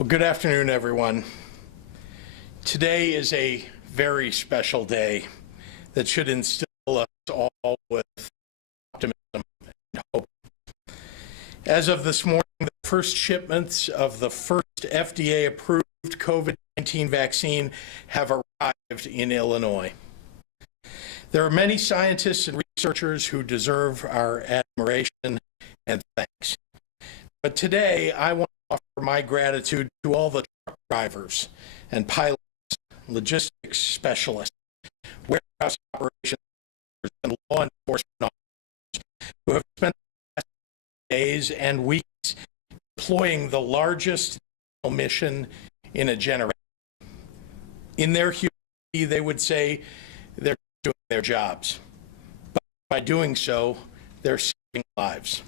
Well, good afternoon, everyone. Today is a very special day that should instill us all with optimism and hope. As of this morning, the first shipments of the first FDA-approved COVID-19 vaccine have arrived in Illinois. There are many scientists and researchers who deserve our admiration and thanks. But today, I want to offer my gratitude to all the truck drivers and pilots, logistics specialists, warehouse operations, and law enforcement officers who have spent the past days and weeks deploying the largest mission in a generation. In their humility, they would say they're doing their jobs. But by doing so, they're saving lives.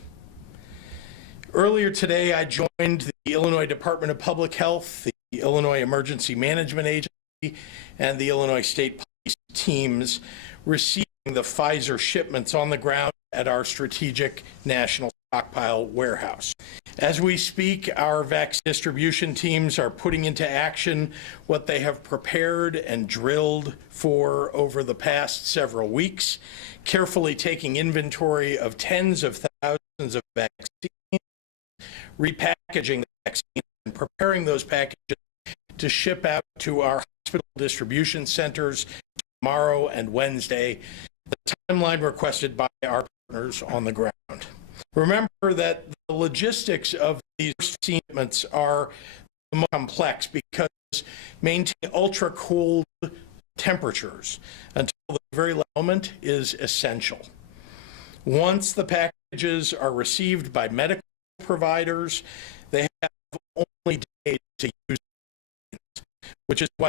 Earlier today, I joined the Illinois Department of Public Health, the Illinois Emergency Management Agency, and the Illinois State Police teams receiving the Pfizer shipments on the ground at our strategic national stockpile warehouse. As we speak, our vaccine distribution teams are putting into action what they have prepared and drilled for over the past several weeks, carefully taking inventory of tens of thousands of vaccines, repackaging the vaccine, and preparing those packages to ship out to our hospital distribution centers tomorrow and Wednesday, the timeline requested by our partners on the ground. Remember that the logistics of these shipments are the most complex because maintaining ultra-cold temperatures until the very last moment is essential. Once the packages are received by medical providers, they have only days to use them, which is why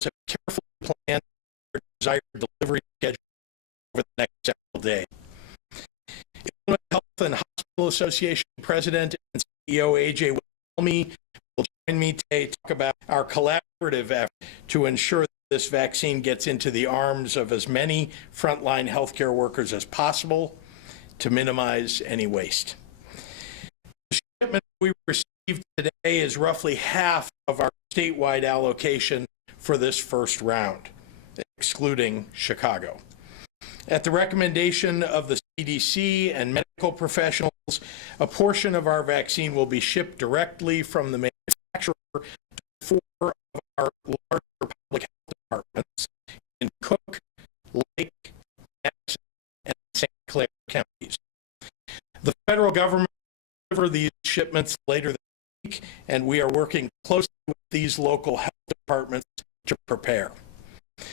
to carefully plan their desired delivery schedule over the next several days. Illinois Health and Hospital Association President and CEO A.J. Wilhelmy will join me today to talk about our collaborative effort to ensure that this vaccine gets into the arms of as many frontline healthcare workers as possible to minimize any waste. The shipment we received today is roughly half of our statewide allocation for this first round, excluding Chicago. At the recommendation of the CDC and medical professionals, a portion of our vaccine will be shipped directly from the manufacturer to 4 of our larger public health departments in Cook, Lake, Madison, and St. Clair counties. The federal government will deliver these shipments later this week, and we are working closely with these local health departments to prepare. In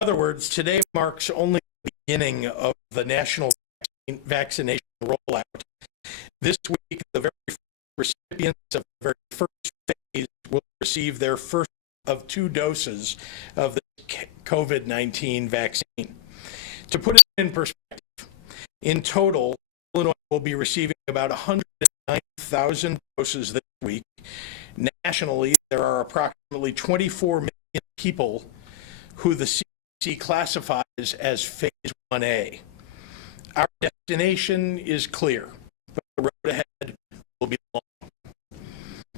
other words, today marks only the beginning of the national vaccination rollout. This week, the very first recipients of the very first phase will receive their first of 2 doses of the COVID-19 vaccine. To put it in perspective, in total, Illinois will be receiving about 109,000 doses this week. Nationally, there are approximately 24 million people who the CDC classifies as Phase 1A. Our destination is clear, but the road ahead will be long.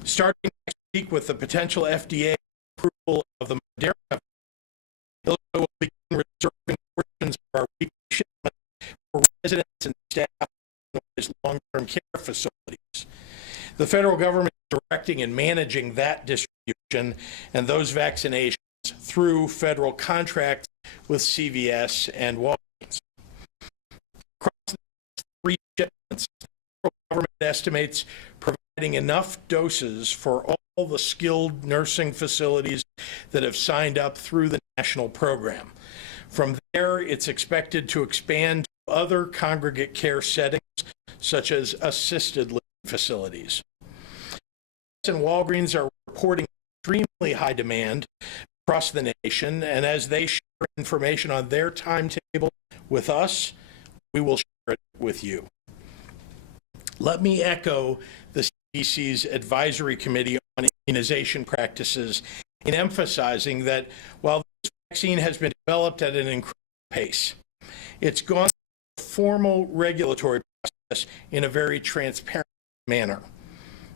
Starting next week with the potential FDA approval of the Moderna, Illinois will begin reserving portions of our weekly shipment for residents and staff in Illinois' long-term care facilities. The federal government is directing and managing that distribution and those vaccinations through federal contracts with CVS and Walgreens. Across the 3 shipments, the federal government estimates providing enough doses for all the skilled nursing facilities that have signed up through the national program. From there, it's expected to expand to other congregate care settings, such as assisted living facilities. And Walgreens are reporting extremely high demand across the nation, and as they share information on their timetable with us, we will share it with you. Let me echo the CDC's Advisory Committee on Immunization Practices in emphasizing that while this vaccine has been developed at an incredible pace, it's gone through a formal regulatory process in a very transparent manner.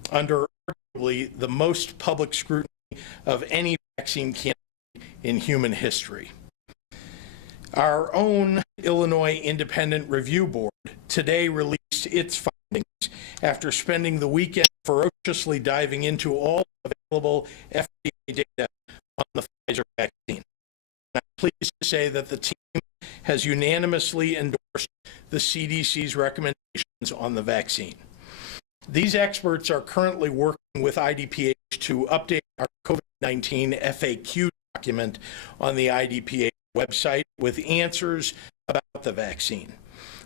Under arguably the most public scrutiny of any vaccine candidate in human history. Our own Illinois Independent Review Board today released its findings after spending the weekend ferociously diving into all available FDA data on the Pfizer vaccine. I'm pleased to say that the team has unanimously endorsed the CDC's recommendations on the vaccine. These experts are currently working with IDPH to update our COVID-19 FAQ document on the IDPH website with answers about the vaccine.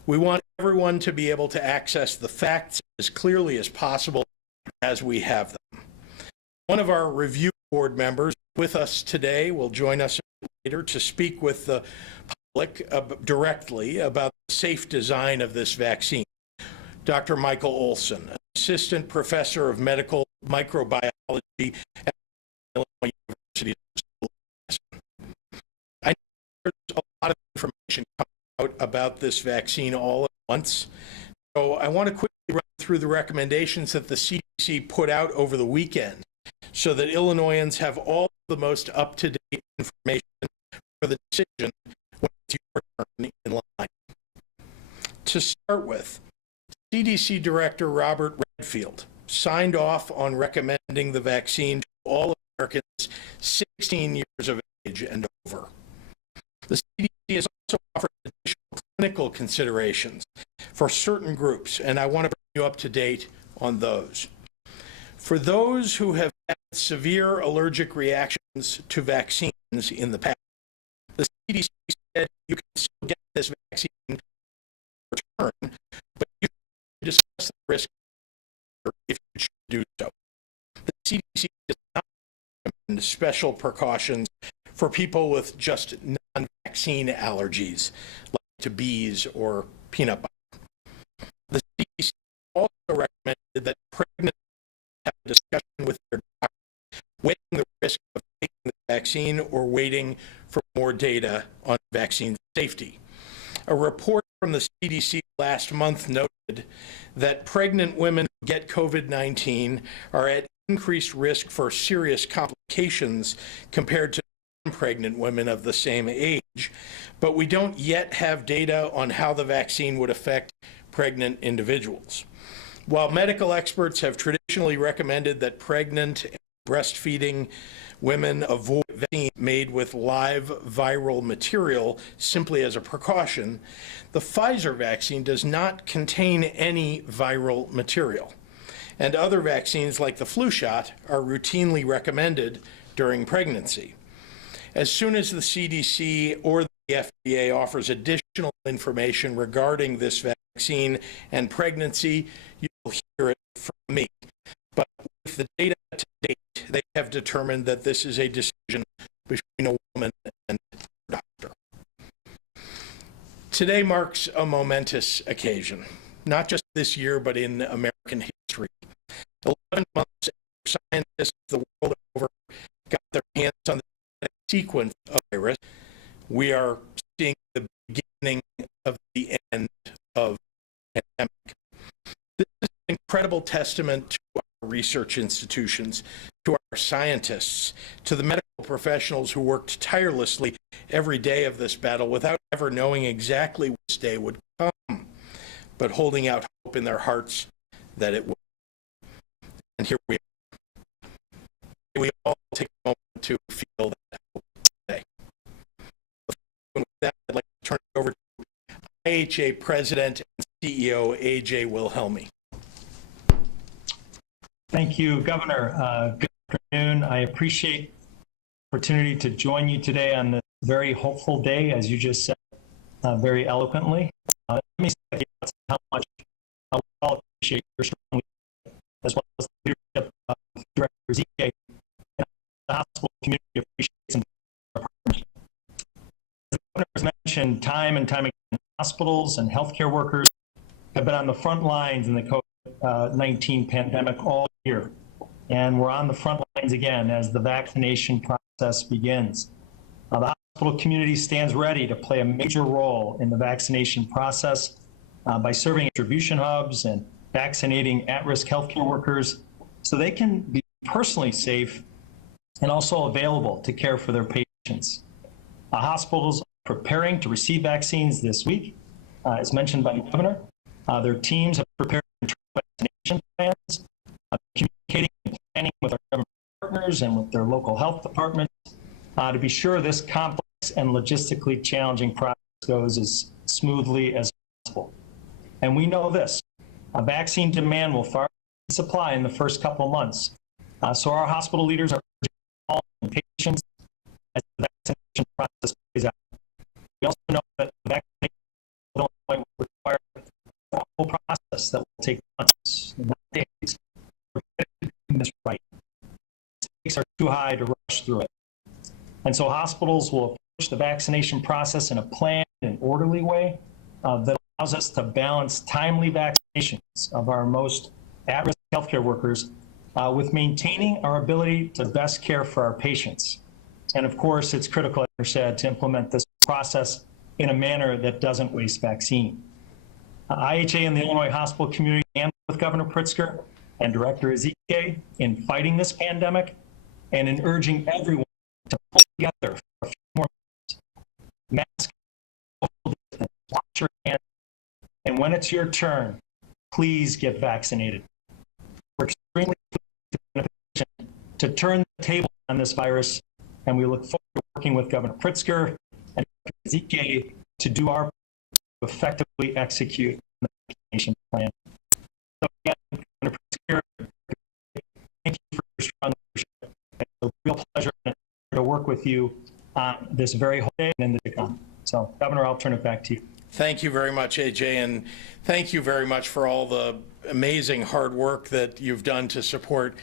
We want everyone to be able to access the facts as clearly as possible as we have them. One of our review board members with us today will join us later to speak with the public directly about the safe design of this vaccine. Dr. Michael Olson, Assistant Professor of Medical Microbiology at Illinois University. I know there's a lot of information coming out about this vaccine all at once, so I want to quickly run through the recommendations that the CDC put out over the weekend so that Illinoisans have all the most up-to-date information for the decision when it's your turn in line. To start with, CDC Director Robert Redfield signed off on recommending the vaccine to all Americans 16 years of age and over. The CDC has also offered additional clinical considerations for certain groups, and I want to bring you up to date on those. For those who have had severe allergic reactions to vaccines in the past, the CDC said you can still get this vaccine in return, but you should discuss the risk if you should do so. The CDC does not recommend special precautions for people with just non-vaccine allergies, like to bees or peanut butter. The CDC also recommended that pregnant have a discussion with their doctor, weighing the risk of taking the vaccine or waiting for more data on vaccine safety. A report from the CDC last month noted that pregnant women who get COVID-19 are at increased risk for serious complications compared to non-pregnant women of the same age, but we don't yet have data on how the vaccine would affect pregnant individuals. While medical experts have traditionally recommended that pregnant and breastfeeding women avoid vaccine made with live viral material simply as a precaution, the Pfizer vaccine does not contain any viral material. And other vaccines like the flu shot are routinely recommended during pregnancy. As soon as the CDC or the FDA offers additional information regarding this vaccine and pregnancy, you will hear it from me. But with the data to date, they have determined that this is a decision between a woman and her doctor. Today marks a momentous occasion, not just this year, but in American history. 11 months after scientists the world over got their hands on the sequence of the virus, we are seeing the beginning of the end of the pandemic. This is an incredible testament to our research institutions, to our scientists, to the medical professionals who worked tirelessly every day of this battle without ever knowing exactly which day would come, but holding out hope in their hearts that it would. And here we are. We all take a moment to feel that hope today. With that, I'd like to turn it over to IHA President and CEO A.J. Wilhelmi. Thank you, Governor. Good afternoon. I appreciate the opportunity to join you today on this very hopeful day, as you just said very eloquently. Let me say how much I all appreciate your strong leadership, as well as the leadership of Director Zike and the hospital community appreciates our partners. As the Governor has mentioned, time and time again, hospitals and healthcare workers have been on the front lines in the COVID-19 pandemic all year. And we're on the front lines again as the vaccination process begins. The hospital community stands ready to play a major role in the vaccination process by serving distribution hubs and vaccinating at-risk healthcare workers, so they can be personally safe and also available to care for their patients. Hospitals are preparing to receive vaccines this week, as mentioned by the governor. Their teams have prepared vaccination plans, communicating and planning with our government partners and with their local health departments to be sure this complex and logistically challenging process goes as smoothly as possible. And we know this, vaccine demand will far exceed supply in the first couple of months. So our hospital leaders are urging all patients as the vaccination process plays out. We also know that the vaccination will require a whole process that will take months, not days. We're getting this right. Stakes are too high to rush through it. And so hospitals will approach the vaccination process in a planned and orderly way that allows us to balance timely vaccinations of our most at-risk healthcare workers with maintaining our ability to best care for our patients. And of course, it's critical, as I said, to implement this process in a manner that doesn't waste vaccine. IHA and the Illinois hospital community stand with Governor Pritzker and Director Ezike in fighting this pandemic and in urging everyone to pull together for a few more minutes. Mask, social distance, wash your hands, and when it's your turn, please get vaccinated. We're extremely pleased to turn the table on this virus, and we look forward to working with Governor Pritzker and Ezike to do our part to effectively execute the vaccination plan. So again, Governor Pritzker, thank you for your strong leadership. It's a real pleasure to work with you on this very whole day and in the to come. So, Governor, I'll turn it back to you. Thank you very much, AJ, and thank you very much for all the amazing hard work that you've done to support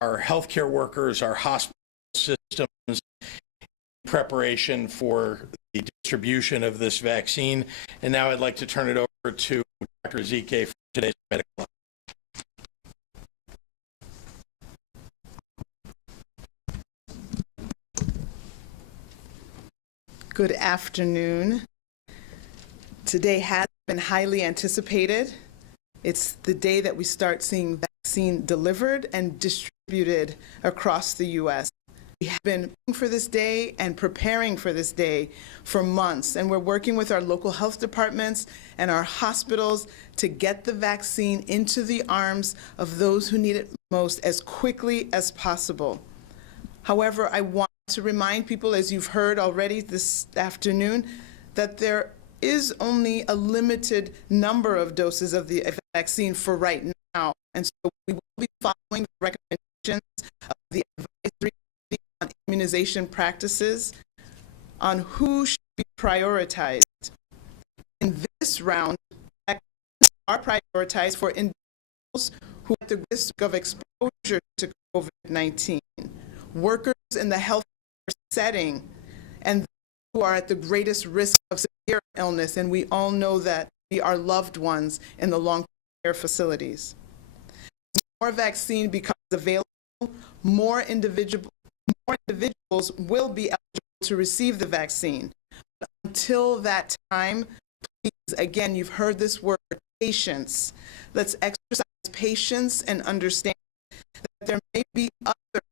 our healthcare workers, our hospital systems, in preparation for the distribution of this vaccine. And now I'd like to turn it over to Dr. Ezike for today's medical update. Good afternoon. Today has been highly anticipated. It's the day that we start seeing vaccine delivered and distributed across the U.S. We have been waiting for this day and preparing for this day for months, and we're working with our local health departments and our hospitals to get the vaccine into the arms of those who need it most as quickly as possible. However, I want to remind people, as you've heard already this afternoon, that there is only a limited number of doses of the vaccine for right now. And so we will be following the recommendations of the advisory on immunization practices on who should be prioritized. In this round, vaccines are prioritized for individuals who are at the risk of exposure to COVID-19, workers in the health setting, and who are at the greatest risk of severe illness, and we all know that we are loved ones in the long-term care facilities. More vaccine becomes available, more individuals will be eligible to receive the vaccine. But until that time, please, again, you've heard this word, patience. Let's exercise patience and understand that there may be others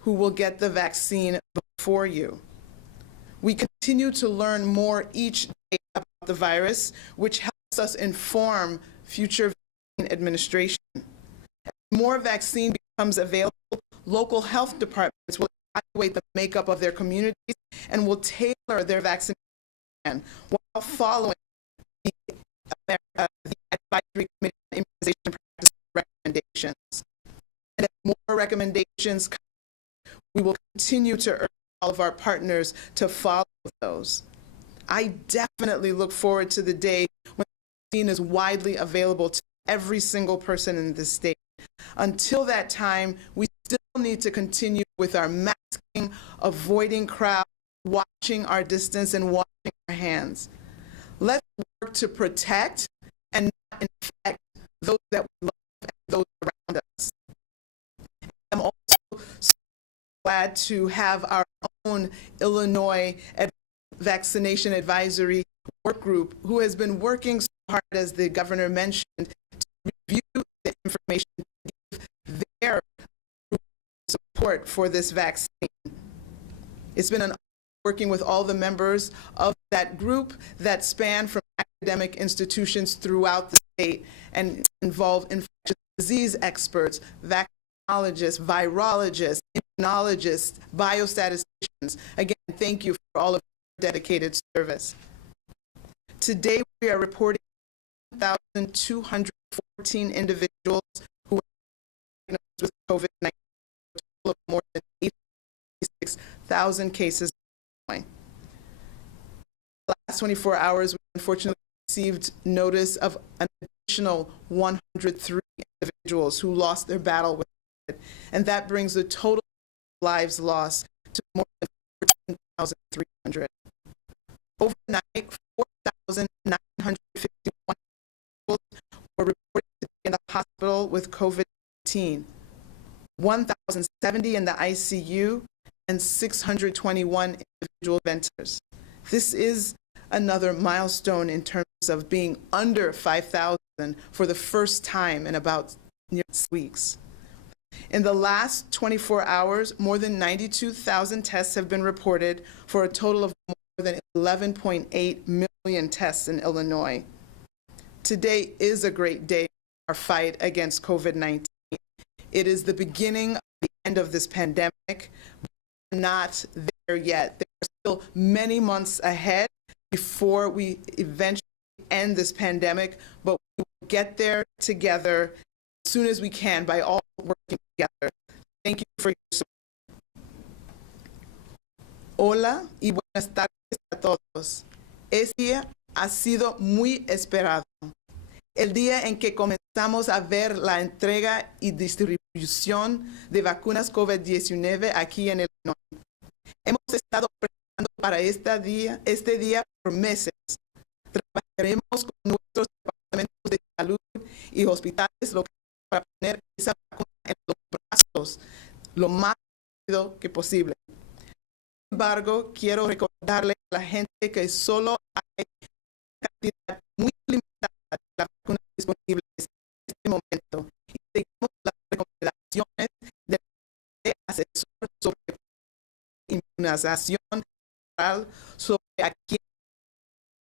who will get the vaccine before you. We continue to learn more each day about the virus, which helps us inform future vaccine administration. As more vaccine becomes available, local health departments will evaluate the makeup of their communities and will tailor their vaccination plan while following the Advisory Committee on Immunization Practice recommendations. And as more recommendations come, we will continue to urge all of our partners to follow those. I definitely look forward to the day when the vaccine is widely available to every single person in this state. Until that time, we still need to continue with our masking, avoiding crowds, watching our distance, and washing our hands. Let's work to protect and not infect those that we love and those around us. I'm also so glad to have our own Illinois Vaccination Advisory Work Group, who has been working so hard, as the governor mentioned, to review the information, to give their support for this vaccine. It's been an honor working with all the members of that group that span from academic institutions throughout the state and involve infectious disease experts, vaccinologists, virologists, immunologists, biostatisticians. Again, thank you for all of your dedicated service. Today, we are reporting 1,214 individuals who were diagnosed with COVID-19, a total of more than 86,000 cases. The last 24 hours, we unfortunately received notice of an additional 103 individuals who lost their battle with it, and that brings the total lives lost to more than 14,300. Overnight, 4,951 people were reported to be in the hospital with COVID-19, 1,070 in the ICU, and 621 individual ventilators. This is another milestone in terms of being under 5,000 for the first time in about 6 weeks. In the last 24 hours, more than 92,000 tests have been reported for a total of more than 11.8 million tests in Illinois. Today is a great day in our fight against COVID-19. It is the beginning of the end of this pandemic. We're not there yet. There are still many months ahead before we eventually end this pandemic, but we will get there together as soon as we can by all working together. Thank you for your support. Hola y buenas tardes a todos. Este día ha sido muy esperado. El día en que comenzamos a ver la entrega y distribución de vacunas COVID-19 aquí en Illinois. Hemos estado preparando para este día por meses. Trabajaremos con nuestros departamentos de salud y hospitales locales para poner esa vacuna en los brazos lo más rápido que posible. Sin embargo, quiero recordarle a la gente que solo hay una cantidad muy limitada de la vacuna disponible en este momento y seguimos las recomendaciones del asesor sobre inmunización general sobre a quién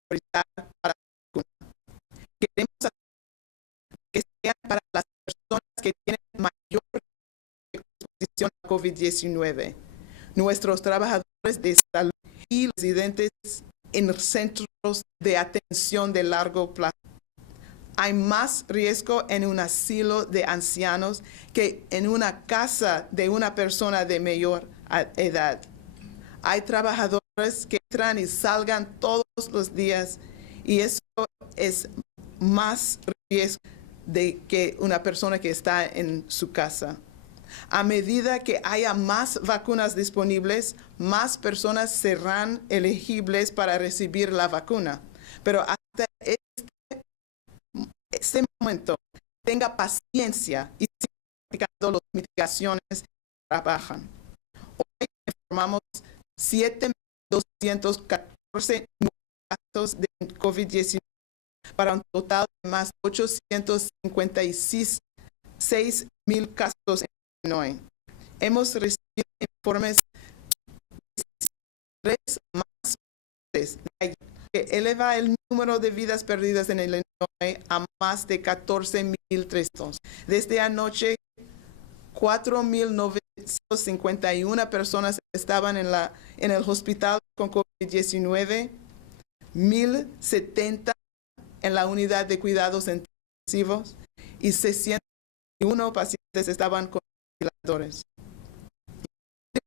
priorizar para la vacuna. Queremos que sean para las personas que tienen mayor exposición a COVID-19, nuestros trabajadores de salud y residentes en centros de atención de largo plazo. Hay más riesgo en un asilo de ancianos que en una casa de una persona de mayor edad. Hay trabajadores que entran y salgan todos los días y eso es más riesgo de que una persona que está en su casa. A medida que haya más vacunas disponibles, más personas serán elegibles para recibir la vacuna. Pero hasta este momento, tenga paciencia y siga practicando las mitigaciones que trabajan. Hoy informamos 7,214 casos de COVID-19 para un total de más de 856,000 casos en Illinois. Hemos recibido informes de 3 más fuertes que eleva el número de vidas perdidas en Illinois a más de 14,300. Desde anoche, 4,951 personas estaban en el hospital con COVID-19, 1,070 en la unidad de cuidados intensivos y 601 pacientes estaban con ventiladores. En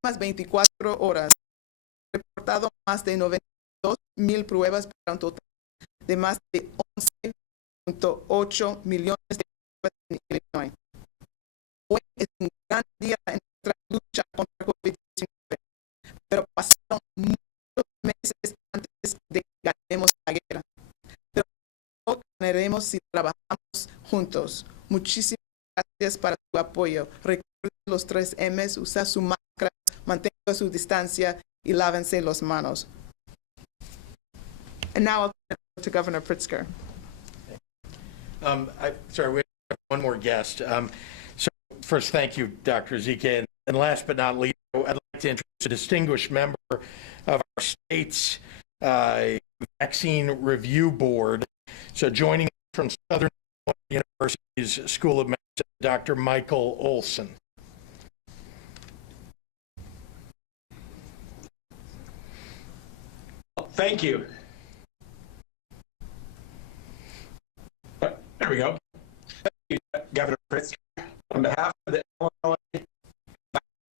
las últimas 24 horas, reportado más de 92,000 pruebas para un total de más de 11,8 millones de pruebas en Illinois. Hoy es un gran día en nuestra lucha contra COVID-19, pero pasaron muchos meses antes de que ganemos la guerra. Pero no ganaremos si trabajamos juntos. Muchísimas gracias para su apoyo. Recuerden los 3 M's, usa su máscara, mantenga su distancia y lávense las manos. And now I'll turn it over to Governor Pritzker. Sorry, we have one more guest. So first, thank you, Dr. Zike, and And last but not least, I'd like to introduce a distinguished member of our state's vaccine review board. So joining us from Southern University's School of Medicine, Dr. Michael Olson. Thank you. There we go. Thank you, Governor Pritzker. On behalf of the Illinois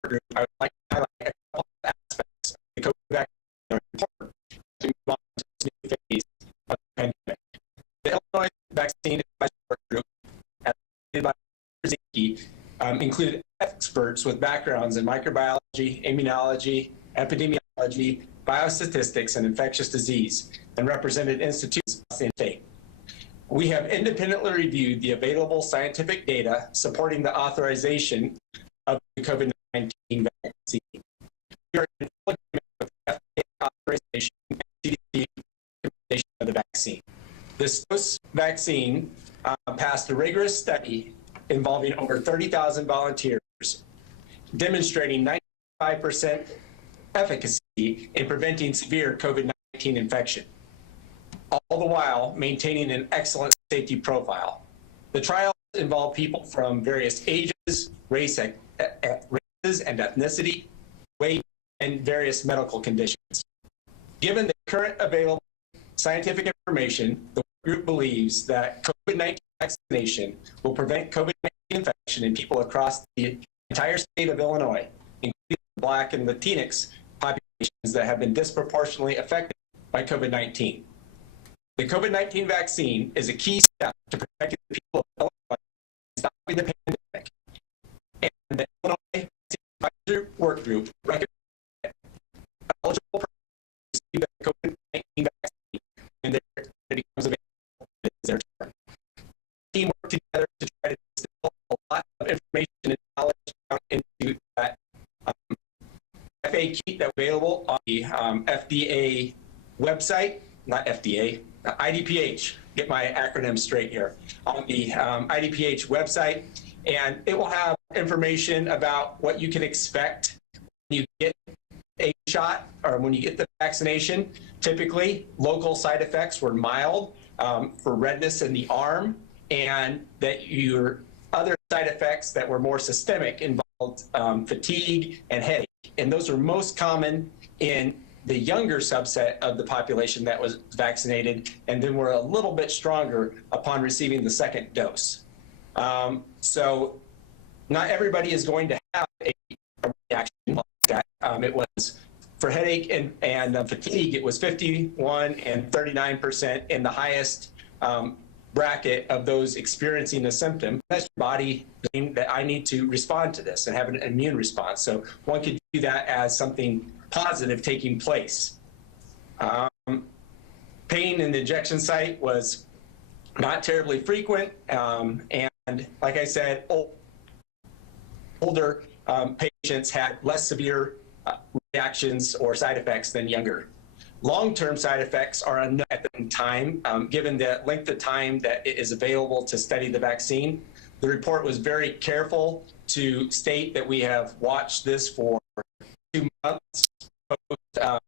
group, I would like to highlight a couple of aspects of the COVID vaccine that are important to move on to this new phase of the pandemic. The Illinois Vaccine Advisory Group, as led by Pritzker, included experts with backgrounds in microbiology, immunology, epidemiology, biostatistics, and infectious disease, and represented institutions across the state. We have independently reviewed the available scientific data supporting the authorization of the COVID-19 vaccine. We are in full agreement with the FDA authorization and CDC recommendation of the vaccine. This dose vaccine passed a rigorous study involving over 30,000 volunteers, demonstrating 95% efficacy in preventing severe COVID-19 infection, all the while maintaining an excellent safety profile. The trials involve people from various ages, races and ethnicity, weight, and various medical conditions. Given the current available scientific information, the group believes that COVID-19 vaccination will prevent COVID-19 infection in people across the entire state of Illinois, including Black and Latinx populations that have been disproportionately affected by COVID-19. The COVID-19 vaccine is a key step to protecting the people of Illinois and stopping the pandemic. And the Illinois Vaccine Advisory Work Group recommends that eligible persons receive the COVID-19 vaccine when it becomes available. It is their turn. The team worked together to try to distill a lot of information and knowledge into that FAQ that's available on the FDA website, not FDA, IDPH, get my acronym straight here, on the IDPH website. And it will have information about what you can expect when you get a shot or when you get the vaccination. Typically, local side effects were mild for redness in the arm, and that your other side effects that were more systemic involved fatigue and headache. And those are most common in the younger subset of the population that was vaccinated, and then were a little bit stronger upon receiving the second dose. So not everybody is going to have a reaction like that. It was for headache and fatigue, it was 51 and 39% in the highest bracket of those experiencing the symptom. That's your body saying that I need to respond to this and have an immune response. So one could view that as something positive taking place. Pain in the injection site was not terribly frequent, and like I said, older patients had less severe reactions or side effects than younger. Long-term side effects are unknown at the time, given the length of time that it is available to study the vaccine. The report was very careful to state that we have watched this for 2 months post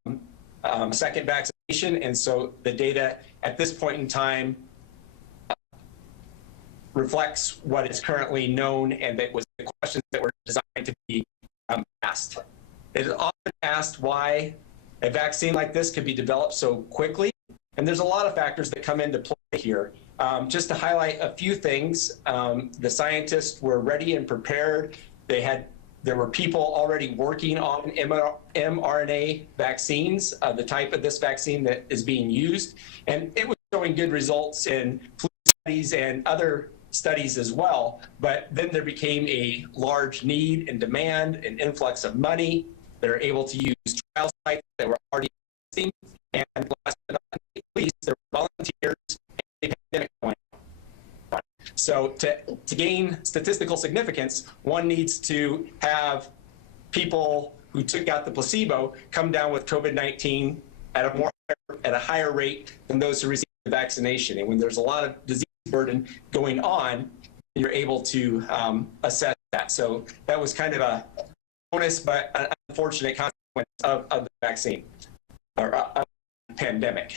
second vaccination, and so the data at this point in time reflects what is currently known, and that was the questions that were designed to be asked. It is often asked why a vaccine like this could be developed so quickly, and there's a lot of factors that come into play here. Just to highlight a few things, the scientists were ready and prepared. There were people already working on mRNA vaccines, the type of this vaccine that is being used, and it was showing good results in flu studies and other studies as well. But then there became a large need and demand, an influx of money. They're able to use trial sites that were already existing, and last but not least, there were volunteers and a pandemic going on. So to gain statistical significance, one needs to have people who took out the placebo come down with COVID-19 at a higher rate than those who received the vaccination. And when there's a lot of disease burden going on, you're able to assess that. So that was kind of bonus, but an unfortunate consequence of the vaccine or pandemic.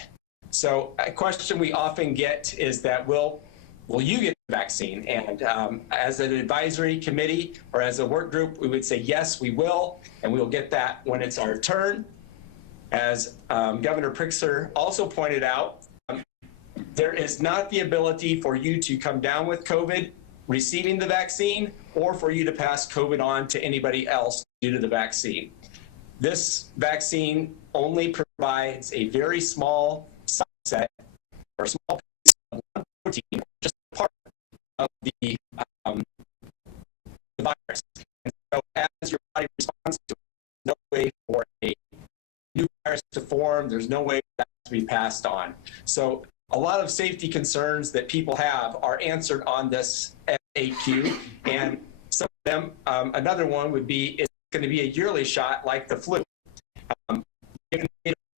So a question we often get is that will you get the vaccine? And as an advisory committee or as a work group, we would say yes, we will, and we will get that when it's our turn. As Governor Pritzker also pointed out, there is not the ability for you to come down with COVID receiving the vaccine or for you to pass COVID on to anybody else due to the vaccine. This vaccine only provides a very small subset or small piece of one protein, just part of the virus. And so as your body responds to it, there's no way for a new virus to form, there's no way for that to be passed on. So a lot of safety concerns that people have are answered on this FAQ, and some of them, another one would be, it's going to be a yearly shot like the flu. Now, we don't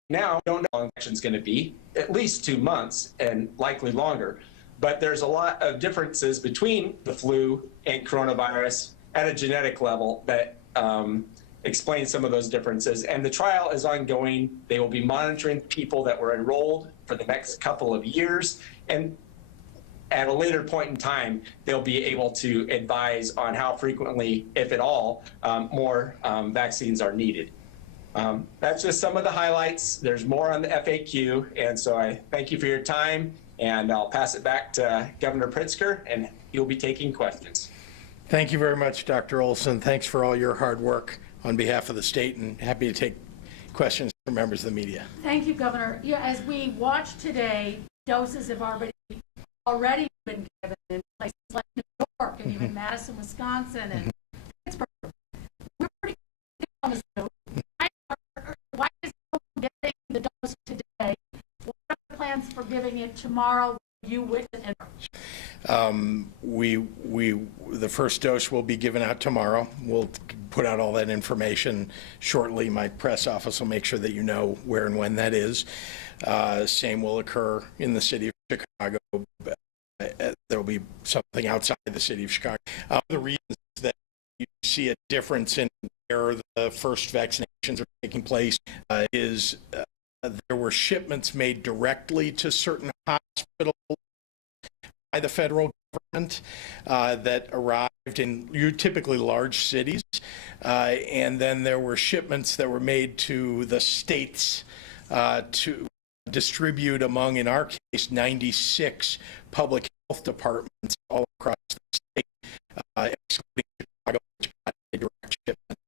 know how long the infection is going to be, at least 2 months and likely longer. But there's a lot of differences between the flu and coronavirus at a genetic level that explain some of those differences. And the trial is ongoing. They will be monitoring people that were enrolled for the next couple of years. And at a later point in time, they'll be able to advise on how frequently, if at all, more vaccines are needed. That's just some of the highlights. There's more on the FAQ. And so I thank you for your time, and I'll pass it back to Governor Pritzker, and he'll be taking questions. Thank you very much, Dr. Olson. Thanks for all your hard work on behalf of the state, and happy to take questions from members of the media. Thank you, Governor. Yeah, as we watch today, doses have already been given in places like New York and even Madison, Wisconsin, and Pittsburgh. We're pretty good on this note. Why is no one getting the dose today? What are the plans for giving it tomorrow? You witness it. The first dose will be given out tomorrow. We'll put out all that information shortly. My press office will make sure that you know where and when that is. Same will occur in the city of Chicago. There will be something outside the city of Chicago. The reasons that you see a difference in where the first vaccinations are taking place is there were shipments made directly to certain hospitals by the federal government that arrived in typically large cities, and then there were shipments that were made to the states to distribute among, in our case, 96 public health departments all across the state, excluding Chicago, which got a direct shipment.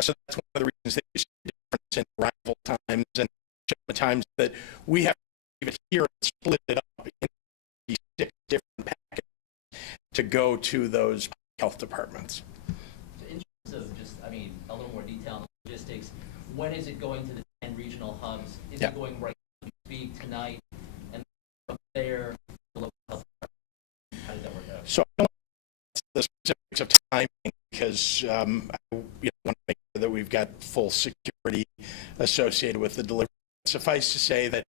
So that's one of the reasons that you see a difference in arrival times and shipment times, that we have to leave it here and split it up in 6 different packets to go to those health departments. In terms of just, a little more detail on the logistics, when is it going to the 10 regional hubs? Is it going right as we speak tonight? And from there, the local health department, how does that work out? So I don't know the specifics of timing because I want to make sure that we've got full security associated with the delivery. Suffice to say that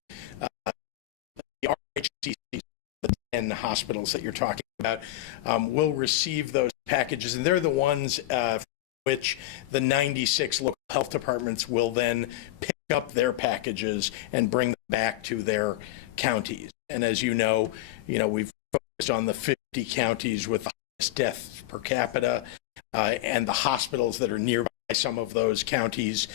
the RHCC, the 10 hospitals that you're talking about, will receive those packages, and they're the ones for which the 96 local health departments will then pick up their packages and bring them back to their counties. And as you know, we've focused on the 50 counties with the highest deaths per capita and the hospitals that are nearby some of those counties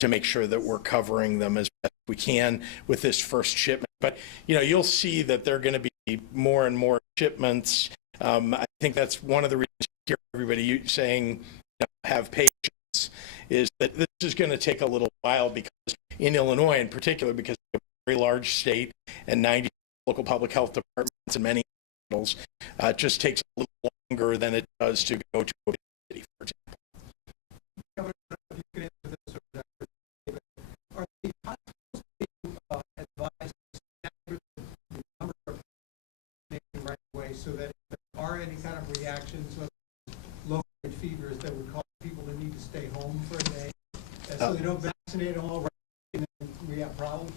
to make sure that we're covering them as best we can with this first shipment. But, you'll see that there are going to be more and more shipments. I think that's one of the reasons you hear everybody saying, have patience, is that this is going to take a little while, because in Illinois in particular, because it's a very large state and 90 local public health departments and many hospitals, it just takes a little longer than it does to go to a big city, for example. Governor, if you could answer this, are the hospitals being advised to stagger the number of patients right away so that if there are any kind of reactions, whether it's low-grade fevers, that would cause people to need to stay home for a day, so they don't vaccinate them all right and then we have problems?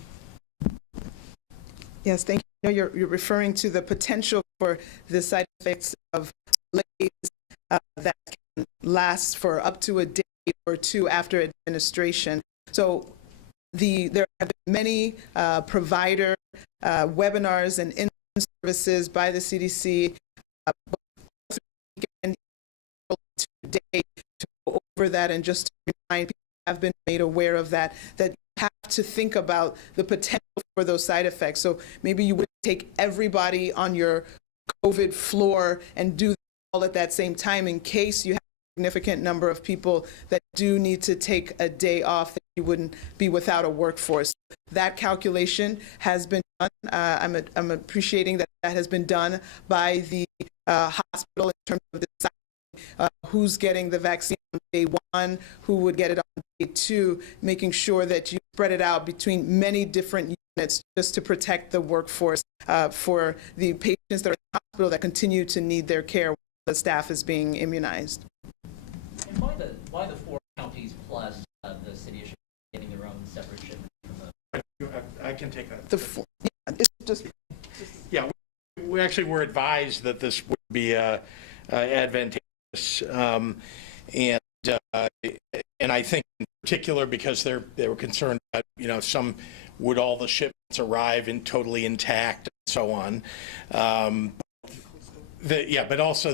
Yes, thank you. You're referring to the potential for the side effects of malaise that can last for up to a day or two after administration. So there have been many provider webinars and in services by the CDC and today to go over that, and just to remind people who have been made aware of that you have to think about the potential for those side effects. So maybe you would take everybody on your COVID floor and do all at that same time, in case you have a significant number of people that do need to take a day off, that you wouldn't be without a workforce. That calculation has been done. I'm appreciating that has been done by the hospital in terms of deciding who's getting the vaccine on day one, who would get it on day two, making sure that you spread it out between many different units just to protect the workforce for the patients that are in the hospital that continue to need their care while the staff is being immunized. And why the 4 counties plus the city of Chicago getting their own separate shipment from the... I can take that. It's just Yeah, we actually were advised that this would be advantageous, and I think in particular because they were concerned about, some would all the shipments arrive in totally intact and so on. But also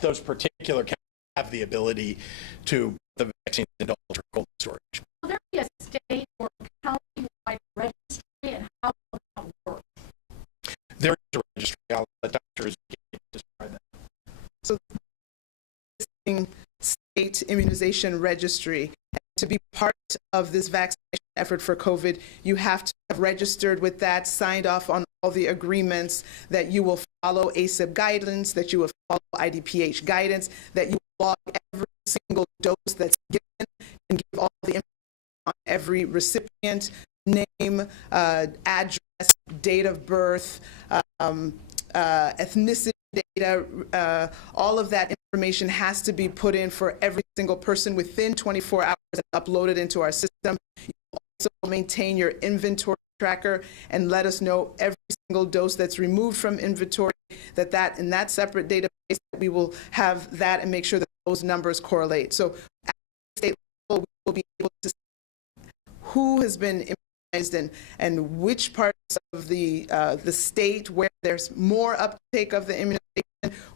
those particular counties have the ability to put the vaccines into ultra cold storage. Will there be a state or county-wide registry, and how will that work? There is a registry. I'll let Dr. describe that. so state immunization registry. To be part of this vaccination effort for COVID, you have to have registered with that, signed off on all the agreements, that you will follow ACIP guidance, that you will follow IDPH guidance, that you will log every single dose that's given and give all the information on every recipient, name, address, date of birth, ethnicity data, all of that information has to be put in for every single person within 24 hours and uploaded into our system. You will also maintain your inventory tracker and let us know every single dose that's removed from inventory, that in that separate database, we will have that and make sure that those numbers correlate. So at the state level, we will be able to see who has been immunized and which parts of the state where there's more uptake of the immunization,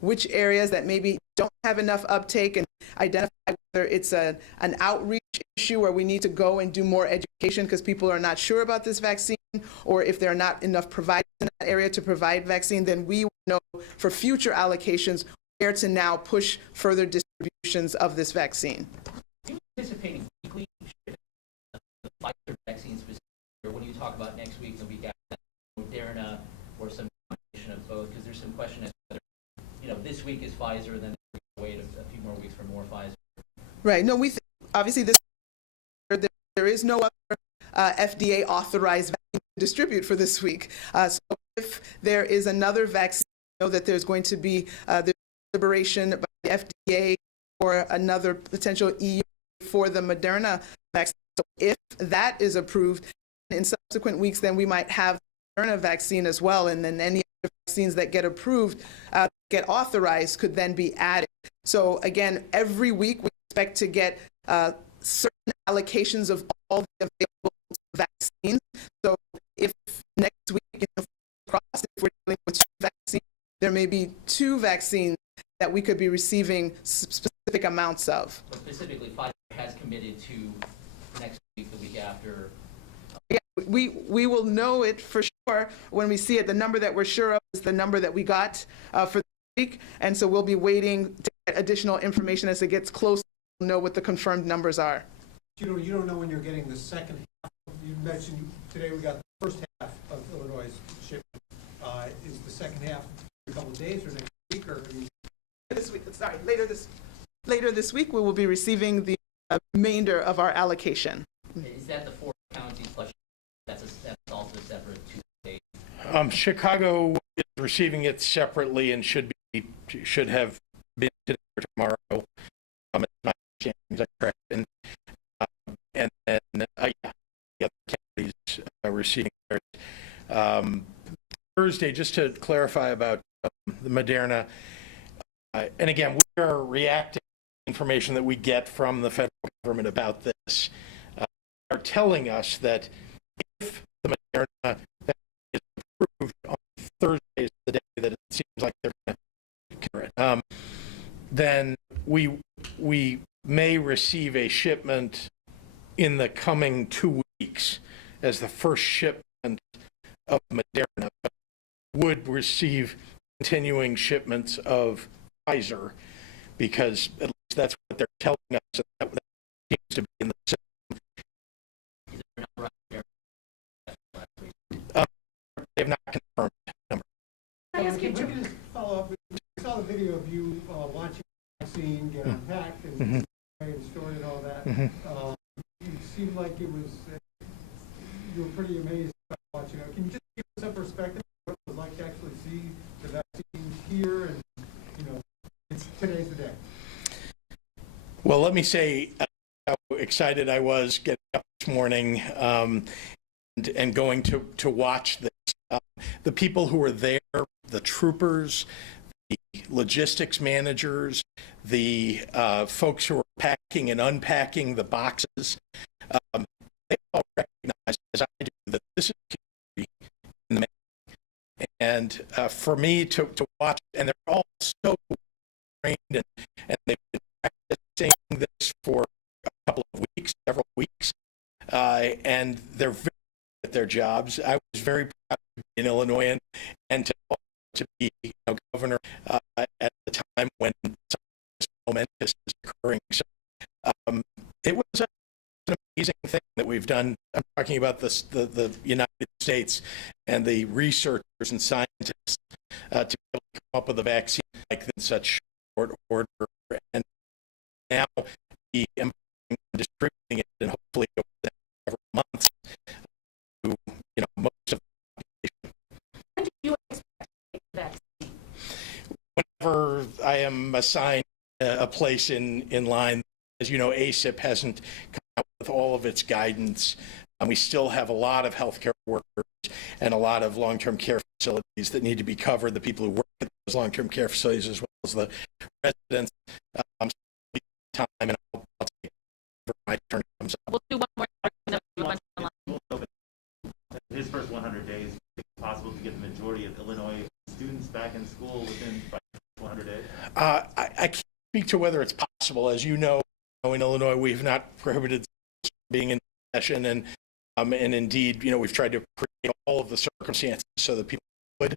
which areas that maybe don't have enough uptake, and identify whether it's an outreach issue where we need to go and do more education because people are not sure about this vaccine, or if there are not enough providers in that area to provide vaccine, then we will know for future allocations where to now push further distributions of this vaccine. Are you anticipating weekly shipments of the Pfizer vaccine specifically, or when you talk about next week, the week after, Moderna, or some combination of both? Because there's some question as to whether, this week is Pfizer, and then we wait a few more weeks for more Pfizer. Right. No, obviously there is no other FDA authorized vaccine to distribute for this week. So if there is another vaccine, know that there's going to be deliberation by the FDA or another potential EU for the Moderna vaccine. So if that is approved in subsequent weeks, then we might have the Moderna vaccine as well, and then any other vaccines that get approved, get authorized, could then be added. So again, every week we expect to get certain allocations of all the available vaccines. So if next week, if we're dealing with 2 vaccines, there may be 2 vaccines that we could be receiving specific amounts of. But specifically, Pfizer has committed to next week, the week after. Yeah, we will know it for sure when we see it. The number that we're sure of is the number that we got for the week, and so we'll be waiting to get additional information as it gets closer. We'll know what the confirmed numbers are. You don't know when you're getting the second half. You mentioned today we got the first half of Illinois' shipment. Is the second half in a couple of days or next week, or? This week, sorry, later this week we will be receiving the remainder of our allocation. Is that the 4 counties plus? That's also separate to the state. Chicago is receiving it separately and should have been today or tomorrow. It's my understanding, is that correct? And then the other counties are receiving theirs. Thursday, just to clarify about the Moderna, and again, we are reacting information that we get from the federal government about this are telling us that if the Moderna vaccine is approved on Thursday, is the day that it seems like they're going to cover it, then we may receive a shipment in the coming 2 weeks as the first shipment of Moderna. Would receive continuing shipments of Pfizer, because at least that's what they're telling us. That seems to be in the system. They have not confirmed that number. Can I ask you If we could just follow up, we saw the video of you launching the vaccine, get unpacked and stored and all that. It seemed like it was, you were pretty amazed about watching it. Can you just give us some perspective of what it was like to actually see the vaccines here, and, today's the day? Well, let me say how excited I was getting up this morning and going to watch this. The people who were there, the troopers, the logistics managers, the folks who were packing and unpacking the boxes, they all recognize, as I do, that this is in the making. And for me to watch, and they're all so trained, and they've been practicing this for a couple of weeks, several weeks, and they're very good at their jobs. I was very proud to be an Illinoisan and to be governor at the time when something this momentous is occurring. So it was an amazing thing that we've done. I'm talking about the United States and the researchers and scientists to be able to come up with a vaccine like this in such short order, and now be distributing it, and hopefully over the next several months to most of the population. when do you expect to take the vaccine? Whenever I am assigned a place in line. As you know, ACIP hasn't come out with all of its guidance. We still have a lot of healthcare workers and a lot of long-term care facilities that need to be covered, the people who work at those long-term care facilities as well as the residents. Time, and I'll take it my turn comes up. We'll do one more. His first 100 days, it's possible to get the majority of Illinois students back in school within 100 days? I can't speak to whether it's possible. As you know, in Illinois, we've not prohibited being in session, and indeed, we've tried to create all of the circumstances so that people would.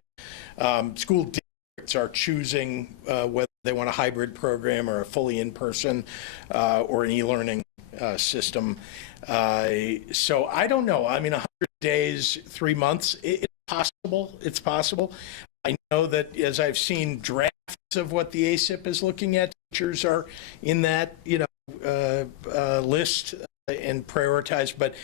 School districts are choosing whether they want a hybrid program or a fully in-person or an e-learning system. So I don't know. 100 days, 3 months, it's possible. It's possible. I know that as I've seen drafts of what the ACIP is looking at, teachers are in that, list and prioritized. But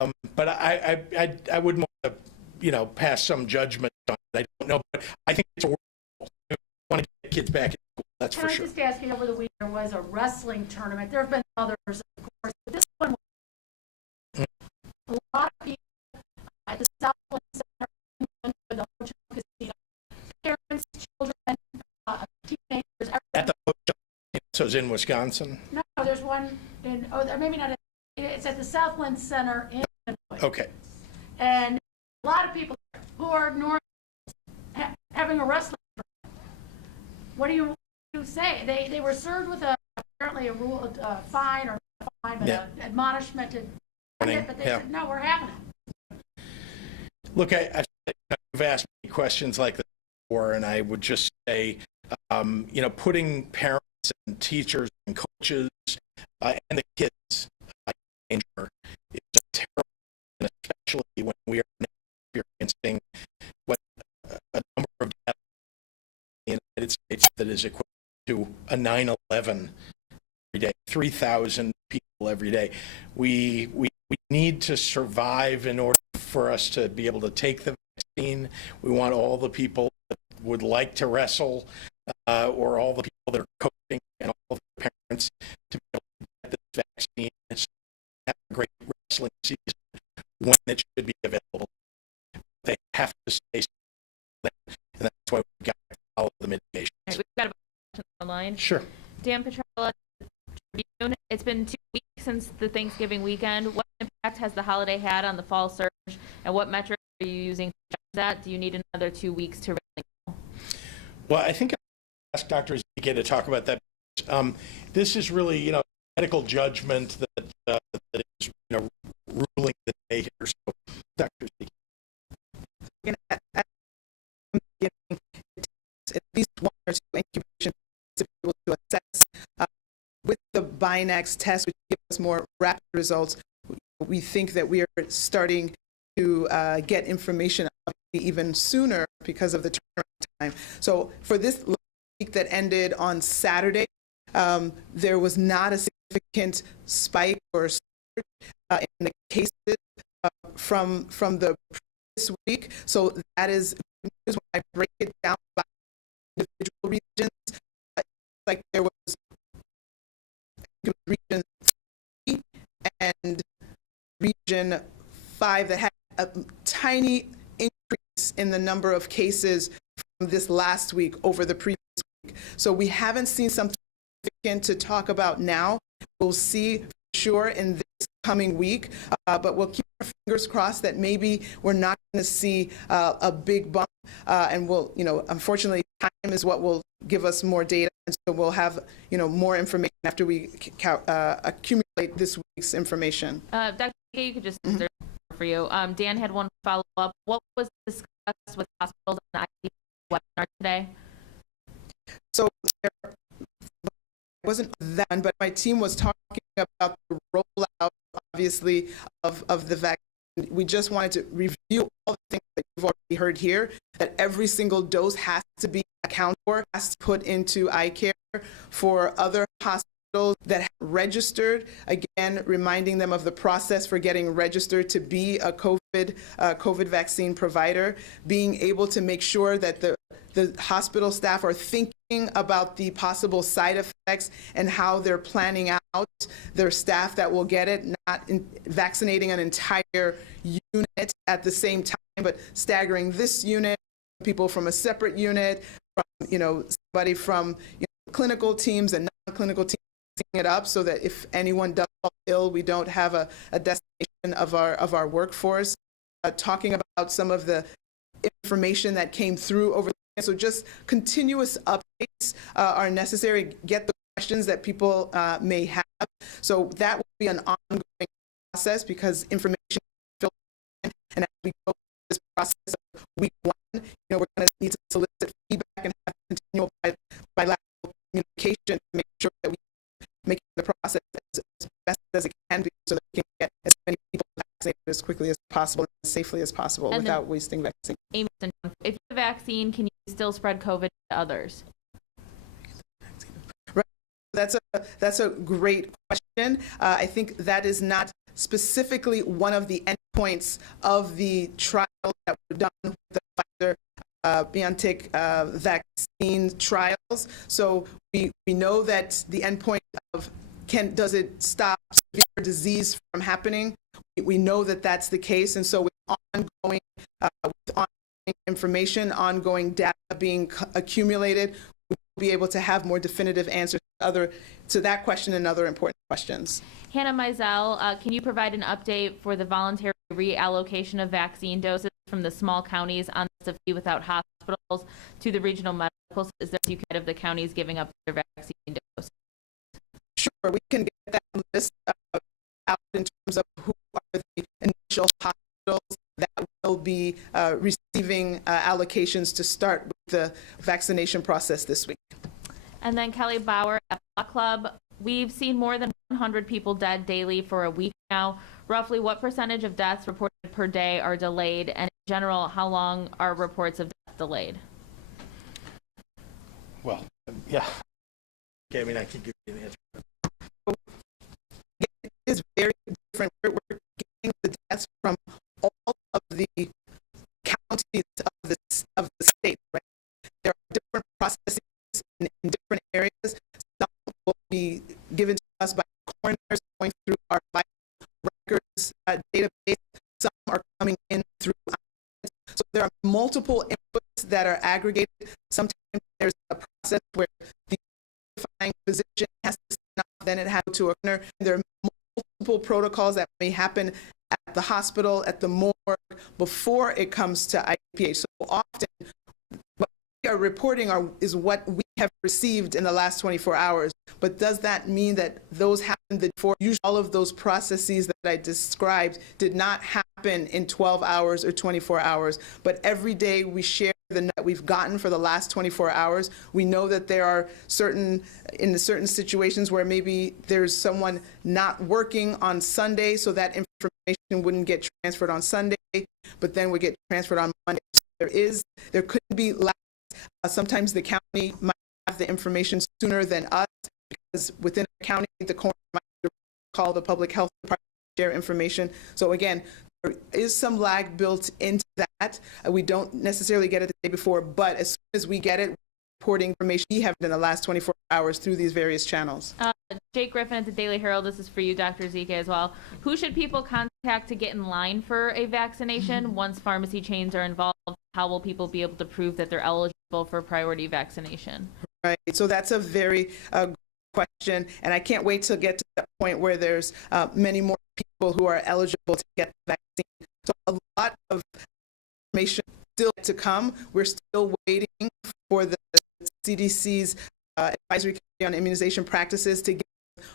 I wouldn't want to, pass some judgment on it. I don't know, but I think it's a workable. We want to get kids back in school. That's Can for I sure. just ask you, over the week there was a wrestling tournament. There have been others, of course, but this one was a lot of people at the Southland Center, the hotel casino, parents, children, teenagers, everyone. At the hotel, so it's in Wisconsin. No, there's one in, maybe not, it's at the Southland Center in Illinois. Okay. And a lot of people who are normal having a wrestling tournament. What do you say? They were served with apparently a fine, or not a fine, but Yeah. an admonishment to end it, but they said, no, we're having it. Look, you've asked me questions like this before, and I would just say, putting parents and teachers and coaches and the kids in danger is a terrible, and especially when we are experiencing what a number of deaths in the United States that is equivalent to a 9/11 every day, 3,000 people every day. We need to survive in order for us to be able to take the vaccine. We want all the people that would like to wrestle, or all the people that are coaching, and all the parents to be able to get this vaccine and have a great wrestling season when it should be available. They have to stay safe, and that's why we've got to follow the mitigation. All right, we've got a question on the line. Sure. Dan Petrella, It's been 2 weeks since the Thanksgiving weekend. What impact has the holiday had on the fall surge, and what metrics are you using to judge that? Do you need another 2 weeks to really know? Well, I think I'll ask Dr. Ezeke to talk about that. This is really, medical judgment that is, ruling the day here. So, Dr. Ezeke. At least 1 or 2 incubation to be able to assess with the Binax test, which gives us more rapid results. We think that we are starting to get information even sooner because of the turnaround time. So for this week that ended on Saturday, there was not a significant spike or surge in the cases from the previous week. So that is good news. When I break it down by individual regions, like there was region 3 and region 5 that had a tiny increase in the number of cases from this last week over the previous week. So we haven't seen something significant to talk about now. We'll see for sure in this coming week, but we'll keep our fingers crossed that maybe we're not going to see a big bump, and we'll, unfortunately, time is what will give us more data, and so we'll have, more information after we accumulate this week's information. Dr. you could just answer for you. Dan had one follow-up. What was discussed with hospitals on the ICD webinar today? So there wasn't that, but my team was talking about the rollout, obviously, of the vaccine. We just wanted to review all the things that you've already heard here, that every single dose has to be accounted for, has to put into iCare for other hospitals that have registered, again, reminding them of the process for getting registered to be a COVID vaccine provider, being able to make sure that the hospital staff are thinking about the possible side effects and how they're planning out their staff that will get it, not vaccinating an entire unit at the same time, but staggering this unit, people from a separate unit, from, somebody from clinical teams and non-clinical teams, it up so that if anyone does fall ill, we don't have a destination of our workforce. Talking about some of the information that came through over the so just continuous updates are necessary. Get the questions that people may have. So that will be an ongoing process because information is filled in, and as we go through this process of week 1, we're going to need to solicit feedback and have continual bilateral communication to make sure that we make the process as best as it can be so that we can get as many people vaccinated as quickly as possible and as safely as possible and without wasting vaccine. Amy, if you have a vaccine, can you still spread COVID to others? Right. That's a great question. I think that is not specifically one of the endpoints of the trial that were done with the Pfizer BioNTech vaccine trials. So we know that the endpoint of does it stop severe disease from happening? We know that that's the case, and so with ongoing information, ongoing data being accumulated, we'll be able to have more definitive answers to that question and other important questions. Hannah Mizell, can you provide an update for the voluntary reallocation of vaccine doses from the small counties on the fee without hospitals to the regional medical? Is there a of the counties giving up their vaccine doses? Sure, we can get that list out in terms of who are the initial hospitals that will be receiving allocations to start with the vaccination process this week. And then Kelly Bauer at Block Club, we've seen more than 100 people dead daily for a week now. Roughly what percentage of deaths reported per day are delayed? And in general, how long are reports of death delayed? Well, yeah. Okay, I mean, I can give you the answer. It is very different. We're getting the deaths from all of the counties of the state, right? There are different processes in different areas. Some will be given to us by coroners going through our vital records database. Some are coming in through. So there are multiple inputs that are aggregated. Sometimes there's a process where the notifying physician has to sign off then it has to occur. There are multiple protocols that may happen at the hospital, at the morgue, before it comes to IPH. So often, what we are reporting is what we have received in the last 24 hours. But does that mean that those happened before? Usually all of those processes that I described did not happen in 12 hours or 24 hours. But every day we share the net we've gotten for the last 24 hours. We know that there are certain situations where maybe there's someone not working on Sunday, so that information wouldn't get transferred on Sunday, but then would get transferred on Monday. So there could be lags. Sometimes the county might have the information sooner than us, because within the county, the coroner might call the public health department to share information. So again, there is some lag built into that. We don't necessarily get it the day before, but as soon as we get it, reporting information we have in the last 24 hours through these various channels. Jake Griffin at the Daily Herald. This is for you, Dr. Zika, as well. Who should people contact to get in line for a vaccination once pharmacy chains are involved? How will people be able to prove that they're eligible for priority vaccination? Right. So that's a very good question, and I can't wait to get to that point where there's many more people who are eligible to get the vaccine. So a lot of information still to come. We're still waiting for the CDC's advisory committee on immunization practices to get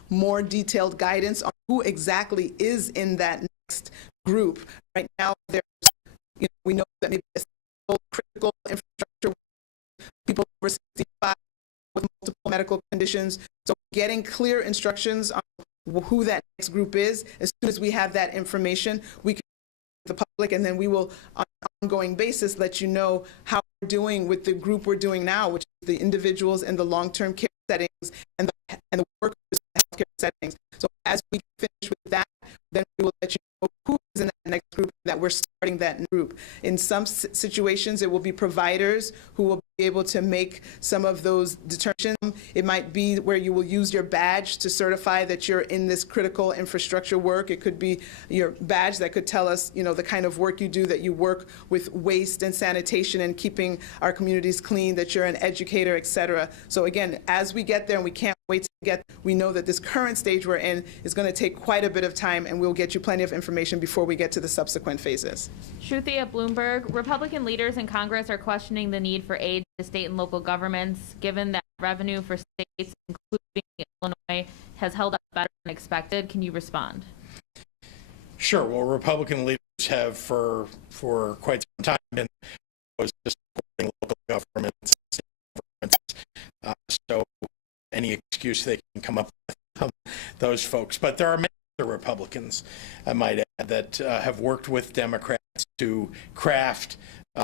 more detailed guidance on who exactly is in that next group. Right now, we know that maybe critical infrastructure, people over 65 with multiple medical conditions. So getting clear instructions on who that next group is, as soon as we have that information, we can the public, and then we will on an ongoing basis let you know how we're doing with the group we're doing now, which is the individuals in the long-term care settings and the workers in the healthcare settings. So as we finish with that, then we will let you know who is in that next group, that we're starting that group. In some situations, it will be providers who will be able to make some of those determinations. It might be where you will use your badge to certify that you're in this critical infrastructure work. It could be your badge that could tell us, the kind of work you do, that you work with waste and sanitation and keeping our communities clean, that you're an educator, et cetera. So again, as we get there, and we can't wait to we know that this current stage we're in is going to take quite a bit of time, and we'll get you plenty of information before we get to the subsequent phases. Shruti at Bloomberg. Republican leaders in Congress are questioning the need for aid to state and local governments, given that revenue for states, including Illinois, has held up better than expected. Can you respond? Sure. Well, Republican leaders have for quite some time been supporting local governments, state governments. So any excuse they can come up with, those folks. But there are many other Republicans, I might add, that have worked with Democrats to craft a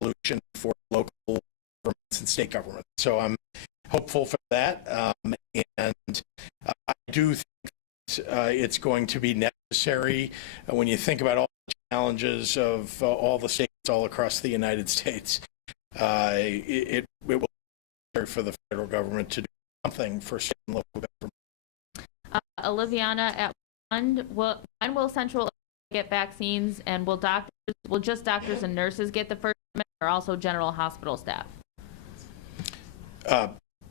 solution for local governments and state governments. So I'm hopeful for that. And I do think it's going to be necessary when you think about all the challenges of all the states all across the United States. It will be necessary for the federal government to do something for state and local government. Oliviana at when will Central get vaccines, and will just doctors and nurses get the first shipment, or also general hospital staff?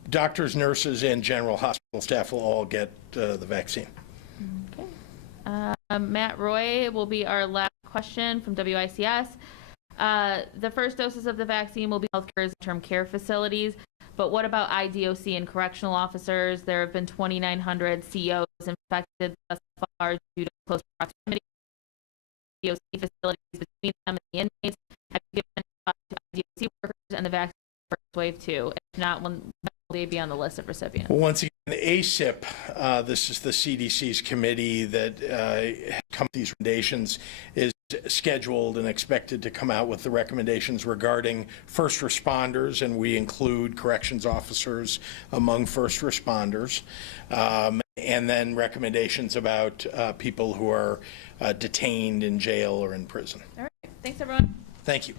Doctors, nurses, and general hospital staff will all get the vaccine. Okay. Matt Roy will be our last question from WICS. The first doses of the vaccine will be healthcare long-term care facilities. But what about IDOC and correctional officers? There have been 2,900 COs infected thus far due to close proximity. IDOC facilities between them and the inmates. Have you given thought to IDOC workers and the vaccine first wave too? If not, when will they be on the list of recipients? Well, once again, the ACIP, this is the CDC's committee that come with these recommendations, is scheduled and expected to come out with the recommendations regarding first responders, and we include corrections officers among first responders, and then recommendations about people who are detained in jail or in prison. All right. Thanks, everyone. Thank you.